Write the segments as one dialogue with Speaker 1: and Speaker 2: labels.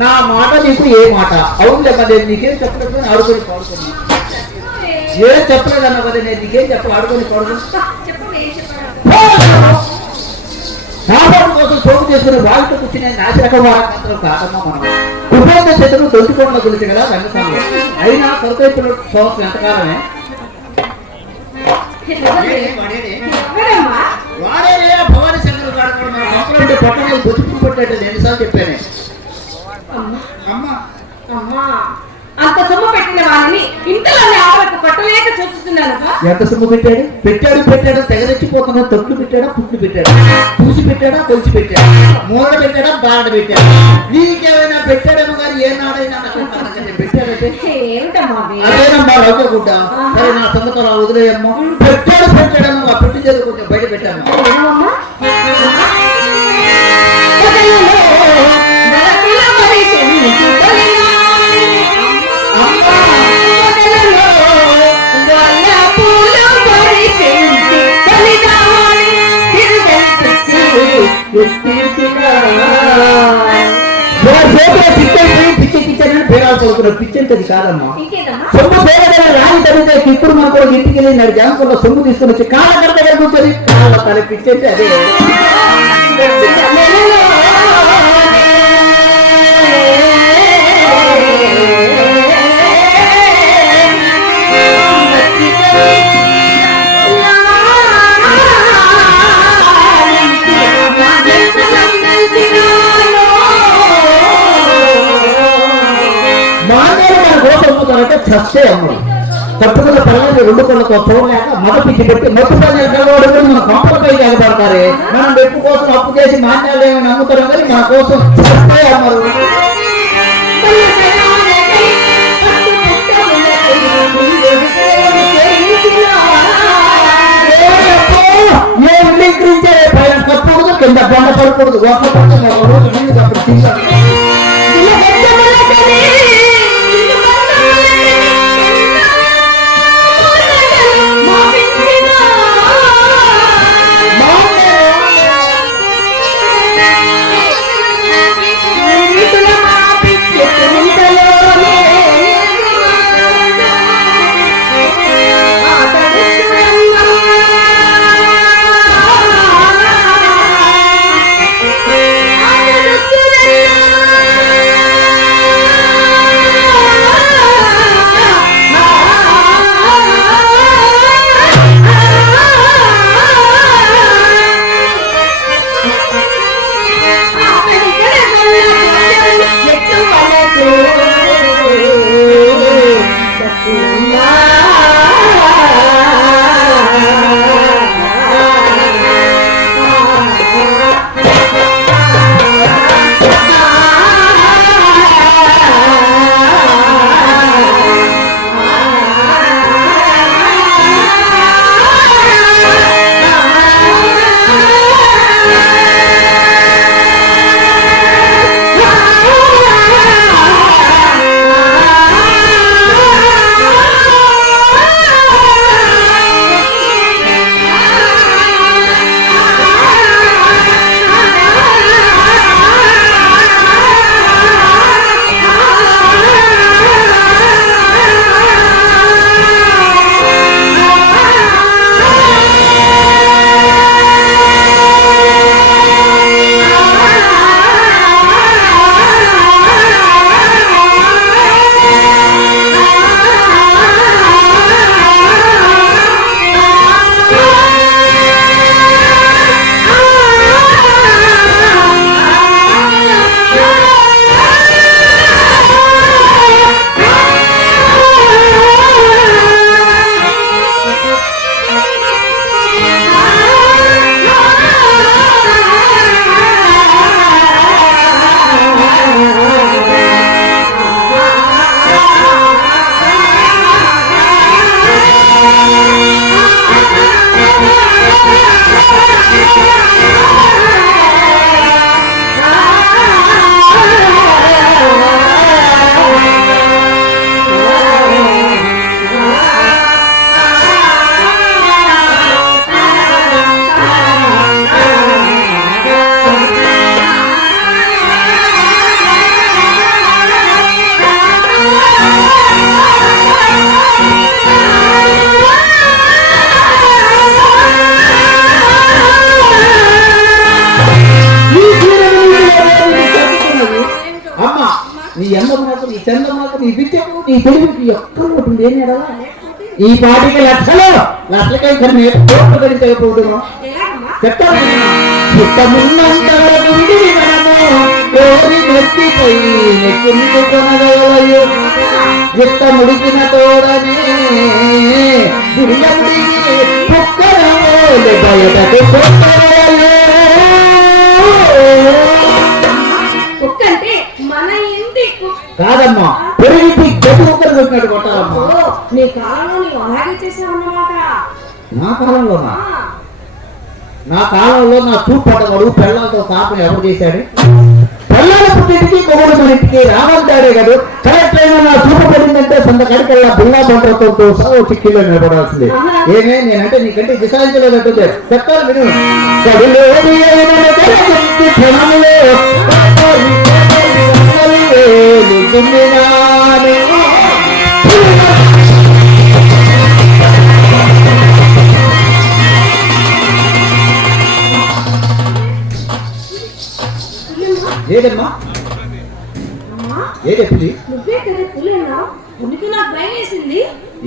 Speaker 1: నా మాట నీకు ఏ మాట? మరి నేను నీకేం చెప్పలేదు అని ఆడుకొని పాడుకున్నా ఏం చెప్పలేదు అన్న కదా నేను నీకేం చెప్ప ఆడుకొని పాడుకున్నా కోసం సోకు చేసుకుని వాళ్ళతో కూర్చుని నాశరకం మాత్రం కాదమ్మా మనం. ఉపయోగ చేతులు దొంతుకోవడం గురించి కదా రంగస్వామి. అయినా సరుకైపుల సంవత్సరం ఎంతకాలమే? వాడే భవానీ శంకర్ గారు కూడా మన కంపలంటే పట్టణాలు బతుకుని పెట్టాడు ఎన్నిసార్లు చెప్పానే
Speaker 2: అమ్మా
Speaker 1: అమ్మా
Speaker 2: అమ్మా అంత సొమ్ము పెట్టిన వాళ్ళని ఇంతలోనే ఆవరకు పట్టలేక చూస్తున్నాను
Speaker 1: ఎంత సొమ్ము పెట్టాడు? పెట్టాడు పెట్టాడు తెగరెచ్చిపోతున్నా తొట్లు పెట్టాడా పుట్లు పెట్టాడా? పూసి పెట్టాడా కొలిచి పెట్టాడా? మూలడ పెట్టాడా బారడ పెట్టాడా? నీకేమైనా పెట్టాడేమో కానీ ఏ నాడైనా? అదేనమ్మా రౌకగుడ్డ సరే నా అలా వదిలేయమ్మా. పెట్టాడు పెట్టాడని ఆ పెట్టి చదువుకుంటే బయట పెట్టాను. పిచ్చి పేరాలు కాదమ్మా. సొమ్ము రాని తగ్గితే ఇప్పుడు మన కూడా ఇంటికి వెళ్ళి నాడు జామకుల్లో సొమ్ము తీసుకొని వచ్చి కాళ్ళ కడ దగ్గర కూర్చొని కాళ్ళ తల పిచ్చి అంటే అదే అమ్ముతారంటే చస్తే అమ్ముడు తప్పకుండా పర్వాలేదు రెండు కొళ్ళతో పోలేక మగ పెట్టి మొత్తం పని కలవడం మన కొంపలపై ఎగబడతారే. మనం వెప్పు కోసం అప్పు చేసి మాన్యాలు ఏమైనా నమ్ముతారు కానీ మన కోసం చస్తే అమ్మరు ఏం ఉల్లింకరించారే పైన కప్పకూడదు కింద బండ పడకూడదు ఒక పక్కన ఒక రోజు ముందు అప్పుడు Yeah. ఎండమాకు నీ విద్యకు నీ తెలివికి ఎక్కడ ఉంటుంది ఏం ఎడలా. ఈ పాటికి లక్షలు లక్షలకై కొన్ని కోట్లు చెప్తాను. చిత్తమున్నంత వరకు నెత్తిపై నెక్కిందు తోడనే బయటకు కాదమ్మా. పెరిగి గట్టి కొట్టాలమ్మా.
Speaker 2: నీ కాలంలో నీవు అలాగే చేసావన్నమాట
Speaker 1: నా కాలంలోనా? నా కాలంలో నా చూపు పడ్డవాడు పెళ్ళాలతో కాపుని ఎవరు చేశాడు? పెళ్ళాల పుట్టింటికి కొడుకు మన ఇంటికి కదా? కరెక్ట్ అయినా నా చూపు పడిందంటే సొంత కడికెళ్ళ బిల్లా బంటతో సగం చిక్కిలో నిలబడాల్సిందే. ఏమే నేనంటే నీకంటే విసారించలేదంటే చెప్తాను విను. ఏదమ్మా? ఏదే పులి?
Speaker 2: నువ్వే కదా పులి అన్నావు. పులికి నాకు భయం వేసింది?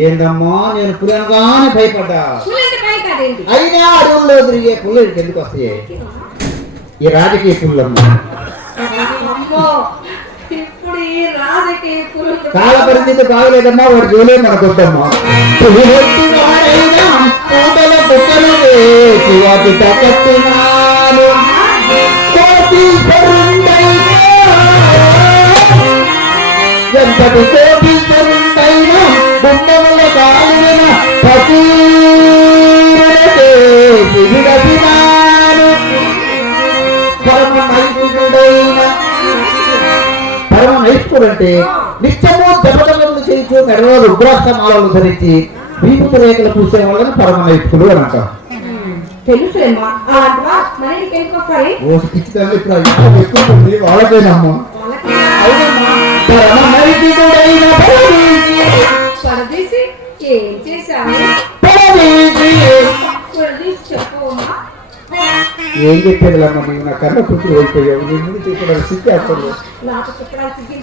Speaker 1: ఏందమ్మా నేను పులనగానే భయపడ్డా? అయినా అడవుల్లో తిరిగే పుల్లు ఎందుకు వస్తాయి? ఈ రాజకీయ పుల్లమ్మా
Speaker 2: అమ్మో ఇప్పుడు ఈ రాజకీయ పులి
Speaker 1: కాల పరిస్థితి బాగలేదమ్మా వాడు జోలే మనకు వద్దమ్మా పులిహెత్తి వాడైనా వేసి వాటి ఎంతటి అంటే నిత్యము జపదములు చేయించు మెడలో రుద్రాష్టమాలను ధరించి విభూతి రేఖలు పూసే వాళ్ళని పరమ నైష్ఠుడు అని అంటాం ఎక్కుతుంది వాళ్ళకేనమ్మా?
Speaker 2: పరదేశి ఏం చేశావు?
Speaker 1: నా కన్న కూతురు అయిపోయావు నీ ముందు చెప్పడానికి సిద్ధి అసలు
Speaker 2: నాకు చెప్పడానికి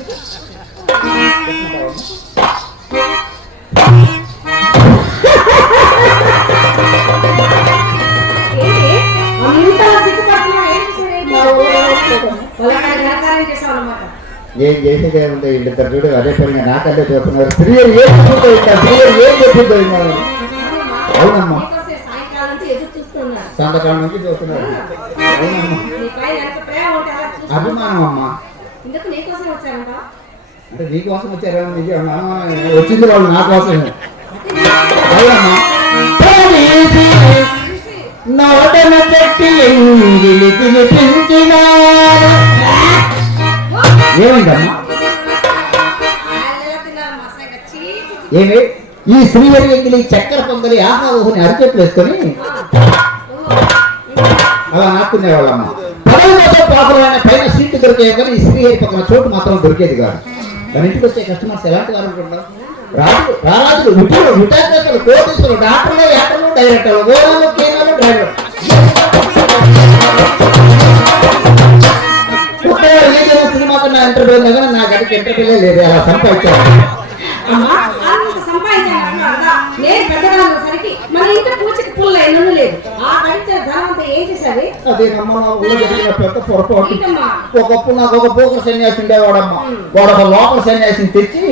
Speaker 2: ఏం
Speaker 1: చేసేదే ఉంది ఇంటి తరచుడు అదే పని నాకంటే చెప్తున్నారు స్త్రీలు ఏం చెప్తుందో ఇంకా స్త్రీలు ఏం చెప్తుందో ఇంకా.
Speaker 2: అవునమ్మా.
Speaker 1: సంతకాలం నుంచి చూస్తున్నారు. అభిమానం అమ్మా. అంటే నీకోసం వచ్చారా నీకు అనుమానం? వచ్చింది వాళ్ళు నా కోసమే. అవునమ్మా ఏమి? ఈ శ్రీహరి ఎంగిలి చక్కెర పొంగలి ఆహారోహుని అరచెట్లు వేసుకొని అలా నాకునేవాళ్ళమ్మ పదవి కోసం పైన సీటు దొరికేది కానీ ఈ శ్రీహరి పక్కన చోటు మాత్రం దొరికేది కాదు. మన ఇంటికి వచ్చే కస్టమర్స్ ఎలాంటి వారు అనుకుంటారు రాజు రారాజులు విటులు విటాకలు కోటీసులు డాక్టర్లు యాక్టర్లు డైరెక్టర్లు గోరాలు కేంద్రాలు డ్రైవర్లు. సినిమా కన్నా ఇంటర్వ్యూ నా గడికి ఇంటర్వ్యూలే లేదు అలా
Speaker 2: సంపాదించారు. సరికి మన ఇంట్లో పూచికి పుల్ల ఎన్నులు లేదు. ఆ గడిచిన ధనం అంతా ఏం చేశావి?
Speaker 1: అదే నమ్మ నా ఊళ్ళో జరిగిన పెద్ద పొరపాటు.
Speaker 2: ఏంటమ్మా?
Speaker 1: ఒకప్పుడు నాకు ఒక పోకర్ సన్యాసి ఉండేవాడమ్మ. వాడు ఒక లోపల సన్యాసిని తెచ్చి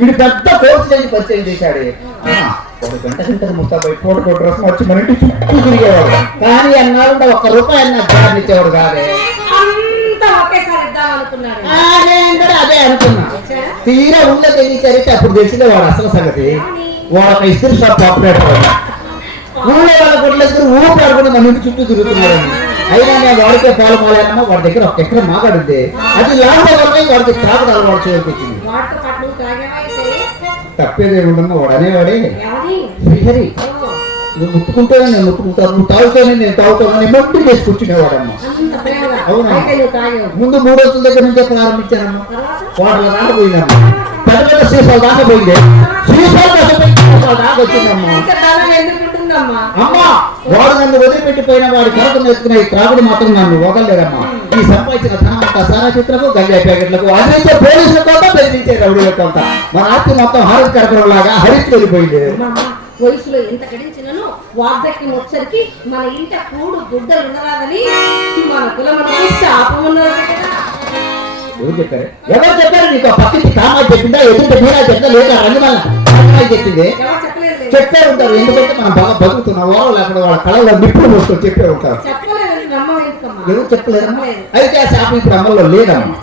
Speaker 1: వీడు పెద్ద కోర్సు చేసి పరిచయం చేశాడు. ఆ, ఒక గంట గంట ముస్తాబై ఫోటో డ్రెస్ వచ్చి మన ఇంటి చుట్టూ తిరిగేవాడు. కానీ అన్నాడు ఒక్క రూపాయి నాకు జాబ్ ఇచ్చేవాడు కాదే.
Speaker 2: అంతా ఒకేసారి ఇద్దాం అనుకున్నాడు.
Speaker 1: ఆ, నేను కూడా అదే అనుకున్నా? తీరా ఊళ్ళో తెలియసరికి అప్పుడు తెలిసిందే వాడు అసలు సంగతి. వాడు ఒక ఇస్త్రీ షాప్ ఆపరేటర్ వాడు. ఊళ్ళో వాళ్ళ కొట్లేసుకుని ఊరు పాడుకుని మన ఇంటి చుట్టూ తిరుగుతున్నారని అయినా నేను వాడికే పాలు మాలేనమ్మా వాడి దగ్గర ఒక ఎక్కడ మాట్లాడింది అది లాభం వల్ల వాడికి తాగుడు అలవాటు చేయకొచ్చింది తప్పేదే ఉండమ్మా వాడు అనేవాడే. శ్రీహరి. నువ్వు ముట్టుకుంటేనే నేను ముట్టుకుంటాను. నువ్వు తాగుతానే నేను తాగుతానని మొట్టు చేసి కూర్చునేవాడమ్మా. అవునా? ముందు మూడు రోజుల దగ్గర నుంచే ప్రారంభించానమ్మా వాటిలో దాకా పోయిందమ్మా పెద్ద పెద్ద సీసాలు దాకా పోయింది. సీసాలు దాకా వచ్చిందమ్మా. అమ్మా వాడు నన్ను వదిలిపెట్టిపోయిన వాడి కొరకు నేర్చుకున్న ఈ త్రాగుడు మాత్రం నన్ను వదలలేదమ్మా. ఈ సంపాదించిన ధనం అంతా సారా చిత్రకు గంజాయి ప్యాకెట్లకు అదిరించే పోలీసుల కొంత బెదిరించే రౌడీల కొంత. మన ఆస్తి మొత్తం హరిత కరకరం లాగా హరిత్ వెళ్ళిపోయింది.
Speaker 2: వయసులో ఎంత గడించినను వార్ధక్యం వచ్చరికి మన ఇంట కూడు గుడ్డలు ఉండరాదని మన కులమునకు శాపం ఉన్నది కదా.
Speaker 1: ఎవరు చెప్పారు? ఎవరు చెప్పారు? నీకు పక్కకి కామా చెప్పిందా? ఎదుట మీరా చెప్తా లేదా రంగమల్ల చెప్పింది? చెప్పే ఉంటారు ఎందుకంటే మనం బాగా బతుకుతున్నాం వాళ్ళు లేకుండా వాళ్ళ కళలో నిప్పులు పోసుకొని చెప్పే ఉంటారు
Speaker 2: చెప్పలేదు.
Speaker 1: అయితే ఆ శాపం ఇప్పుడు అమల్లో లేదమ్మా.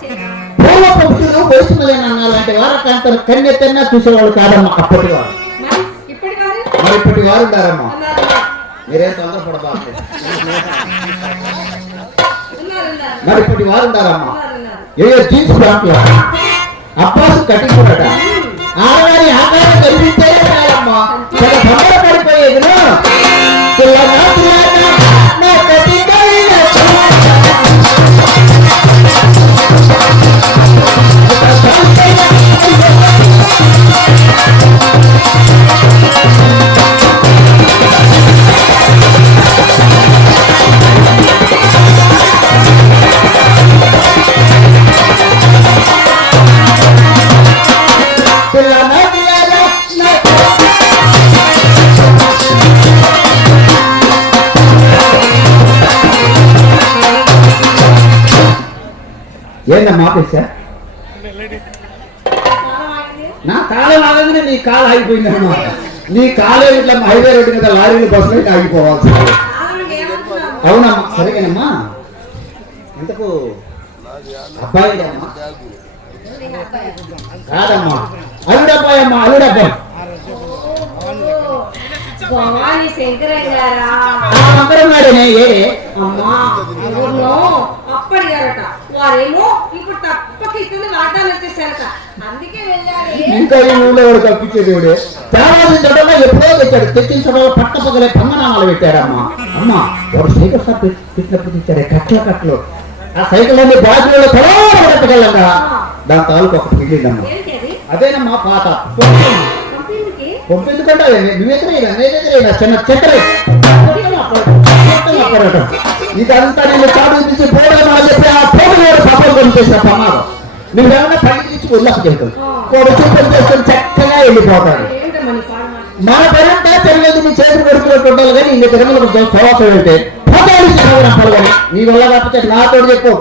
Speaker 1: పూర్వపు పుట్టులు వయసులేని అన్నాలంటే వారకాంతలు కన్నెత్తన్నా చూసేవాళ్ళు కాదమ్మా అప్పటి వారు.
Speaker 2: మరి ఇప్పటి వారు?
Speaker 1: వారు ఉన్నారమ్మా. మీరేం
Speaker 2: ఉన్నారు
Speaker 1: మరి ఇప్పటి వారు ఉన్నారమ్మా.
Speaker 2: ఉన్నారు ఉన్నారు.
Speaker 1: ఏదో జీన్స్ ప్యాంట్లో? అబ్బాసు కూడా ఆడవారి ఆకారం కనిపిస్తే చాలమ్మా చాలా తొందర పడిపోయేది ఏందమ్మా ఆపేసా. నా కాలం ఆగగానే నీ కాలు ఆగిపోయిందమ్మా నీ కాలే ఇట్లా హైవే రోడ్డు మీద లారీలు బస్సులు అయితే ఆగిపోవాలి.
Speaker 2: చాలా ఏమనుకున్నావు?
Speaker 1: అవునమ్మా సరేగానమ్మా. ఎంతకు అబ్బాయి కాదమ్మా. అల్లుడబ్బాయి అమ్మా అల్లుడబ్బాయి.
Speaker 2: భవానీ శంకరయ్య గారా? అమ్మా ఊర్లో అప్పటి గారట వారేమో ఇప్పుడు తప్పక ఇక్కడ వాగ్దానం వచ్చేసారట అందుకే వెళ్ళాలి.
Speaker 1: ఇంకా ఈ ఊళ్ళో తేవాల్సిన చోటలో ఎప్పుడో తెచ్చాడు. తెచ్చిన చోటలో పట్ట పగలే పంగనామాలు పెట్టాడమ్మా అమ్మా వాడు సైకిల్ షాప్ పెట్టినప్పుడు తెచ్చాడే కట్ల కట్లు ఆ సైకిల్ అన్ని బాధ్యులలో దాని తాలూకు
Speaker 2: అది?
Speaker 1: అదేనమ్మా పాత. పంపించుకుంటా నువ్వెదురైనా నేనెదురైనా చిన్న చెక్కలే ఇదంతా నేను తీసి పోవడం చెప్పి పోగలేడు పాపం కొనిచేసిన ప్రమాదం నువ్వేమన్నా పైకి ఇచ్చి ఉల్లకెళ్తావు వాడు చూపని చేసుకొని చక్కగా వెళ్ళిపోతాడు
Speaker 2: నీ?
Speaker 1: మన పనంతా తెలియదు నీ చేతులు ఉండాలి కానీ ఇంక తిరుమల కొంచెం సవాసం వెళ్తే పోతాడు కానీ నీ వల్ల కాకపోతే నాతో చెప్పు.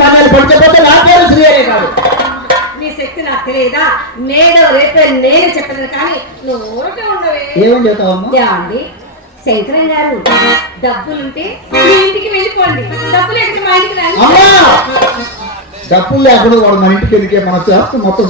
Speaker 1: పాదాలు నా పేరు శ్రీ అనే కాదు.
Speaker 2: నీ శక్తి నాకు తెలియదా? నేడు రేపే నేను చెప్పలేదు కానీ నువ్వు ఊరకే ఉండవే.
Speaker 1: ఏమని చెప్తావమ్మా?
Speaker 2: శంకరయ్య గారు డబ్బులుంటే మీ ఇంటికి వెళ్ళిపోండి. డబ్బులు ఎక్కడికి మా ఇంటికి రండి
Speaker 1: అమ్మా! డబ్బులు లేకుండా వాడు మన ఇంటికి ఎందుకే మన చేస్తూ మొత్తం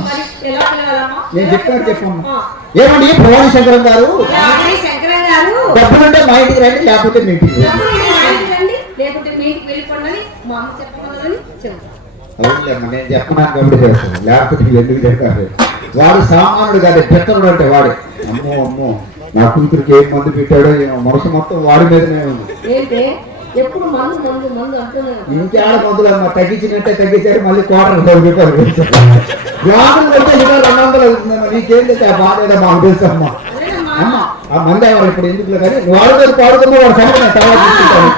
Speaker 2: మరి ఎలా పిలవాలమ్మా?
Speaker 1: నేను చెప్పినట్టు చెప్పమ్మా. ఏమండి భవానీ శంకరం గారు?
Speaker 2: ఏమండి శంకరయ్య గారు.
Speaker 1: డబ్బులుంటే మా ఇంటికి రండి లేకపోతే మీ ఇంటికి రండి.
Speaker 2: డబ్బులు ఉంటే మా ఇంటికి రండి లేకుంటే మీ ఇంటికి వెళ్ళిపోండి అని మా అమ్మ చెప్పుకోవాలని చెబుతాను
Speaker 1: అవునులేమ్మా నేను చెప్పడానికి కాబట్టి చేస్తాను. లేకపోతే ఎందుకు చెప్పాలి? వాడు సామానుడు కాదు పెత్తనుడు అంటే వాడు. అమ్మో అమ్మో. నా కూతురికి ఏం మందు పెట్టాడో మొరస మొత్తం వాడి మీదనే ఉంది
Speaker 2: ఎప్పుడు మందు మందు మందు
Speaker 1: తగ్గించినట్టే తగ్గించారు మళ్ళీ కోటర్ పది రూపాయలు పెంచారు వ్యాసం అయితే ఇంకా రెండు వందలు అవుతుందమ్మా నీకేం తెచ్చా బాధ మాకు తెలుసమ్మా అమ్మ ఆ మంది ఎవరు ఇప్పుడు ఎందుకు కానీ వాడుకొని పాడుకుంటే వాడు సరే తర్వాత
Speaker 2: తీసుకుంటాను